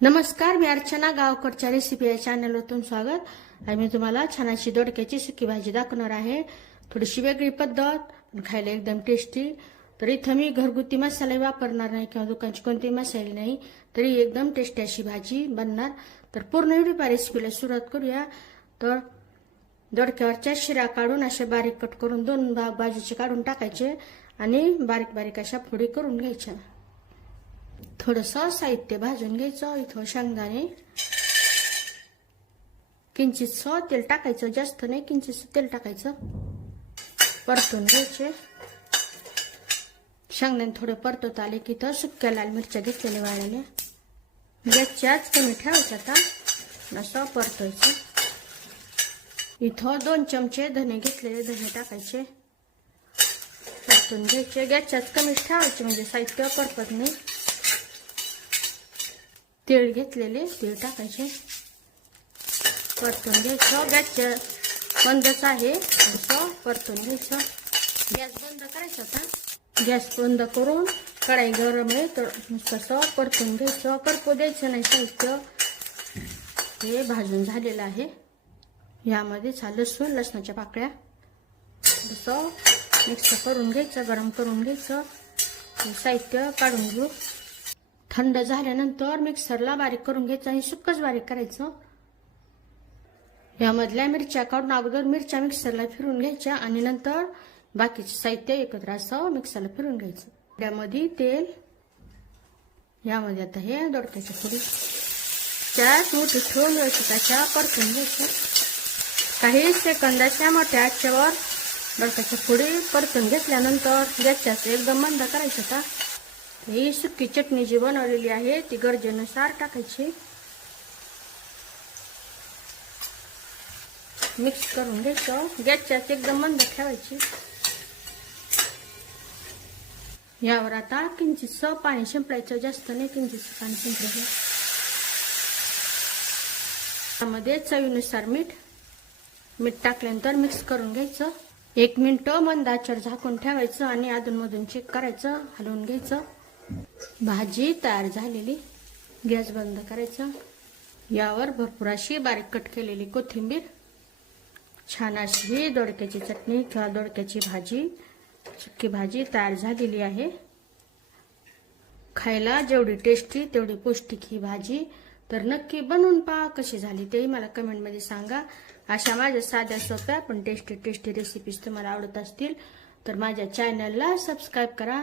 नमस्कार, मी अर्चना. गावकडच्या रेसिपी या चॅनलवर तुमचं स्वागत आहे. मी तुम्हाला छान अशी दोडक्याची सुकी भाजी दाखवणार आहे. थोडीशी वेगळी पद्धत, पण खायला एकदम टेस्टी. तर इथं मी घरगुती मसाले वापरणार नाही किंवा दुकानचे कोणतेही मसाले नाही, तरी एकदम टेस्टी अशी भाजी बनणार. तर पूर्ण व्हिडिओ रेसिपीला सुरुवात करूया. तर दोडक्यावरच्या शिरा काढून असे बारीक कट करून दोन भाग बाजूचे काढून टाकायचे आणि बारीक बारीक अशा फोडी करून घ्यायच्या. थोडंसं साहित्य भाजून घ्यायचं. इथं शेंगदाणे, किंचितसं तेल टाकायचं, जास्त नाही, किंचितसं तेल टाकायचं. परतून घ्यायचे. शेंगदाणे थोडे परतवत आले की तर सुक्या लाल मिरच्या घेतलेल्या वाळलेल्या गॅसच्याच कमी ठेवायच्या. आता असं परतवायचं. इथं 2 चमचे धने घेतलेले, धने टाकायचे, परतून घ्यायचे. गॅसच्याच कमी ठेवायचे म्हणजे साहित्य परतत नाही. तीळ घेतलेले, तीळ टाकायचे, परतून घ्यायचं. गॅसच्या बंदच आहे, असं परतून घ्यायचं. गॅस बंद करायचा. आता गॅस बंद करून कढाई गरम आहे तर नुसतं परतून घ्यायचं. करपू द्यायचं नाही साहित्य. हे भाजून झालेलं आहे. यामध्ये लसूण, लसणाच्या पाकळ्या असं मिक्स करून घ्यायचं, गरम करून घ्यायचं. साहित्य काढून घेऊ. थंड झाल्यानंतर मिक्सरला बारीक करून घ्यायचं आणि सुक्कच बारीक करायचं. यामधल्या मिरच्या काढून अगोदर मिरच्या मिक्सरला फिरून घ्यायच्या आणि नंतर बाकीचे साहित्य एकत्र असं मिक्सरला फिरून घ्यायचं. त्यामध्ये तेल, यामध्ये आता हे दोडक्याच्या फोडी त्यात मोठी ठेवून घ्यायची, त्याच्या परतून घ्यायचं. काही सेकंदाच्या मोठ्या आचेवर दोडक्याच्या फोडी परतून घेतल्यानंतर गॅसच्या एकदम मंद करायचं. आता ही सुकी चटणी जी बनवलेली आहे ती गरजेनुसार टाकायची, मिक्स करून घ्यायचं. गॅसच्या एकदम मंद ठेवायची. यावर आता किंचितसं पाणी शिंपडायचं, जास्त नाही, किंचितसं पाणी शिंपडायचं. त्यामध्ये चवीनुसार मीठ टाकल्यानंतर मिक्स करून घ्यायचं. 1 मिनिट मंद आचेवर झाकून ठेवायचं आणि अधूनमधून चेक करायचं, हलवून घ्यायचं. भाजी तयार झालेली. गॅस बंद करायचा. यावर भरपूर अशी बारीक कट केलेली कोथिंबीर. छान अशी दोडक्याची चटणी किंवा दोडक्याची भाजी, सुकी भाजी तयार झालेली आहे. खायला जेवढी टेस्टी तेवढी पौष्टिक ही भाजी. तर नक्की बनवून पहा, कशी झाली तेही मला कमेंटमध्ये सांगा. अशा माझ्या साध्या सोप्या पण टेस्टी रेसिपीज तुम्हाला आवडत असतील तर माझ्या चॅनलला सबस्क्राईब करा.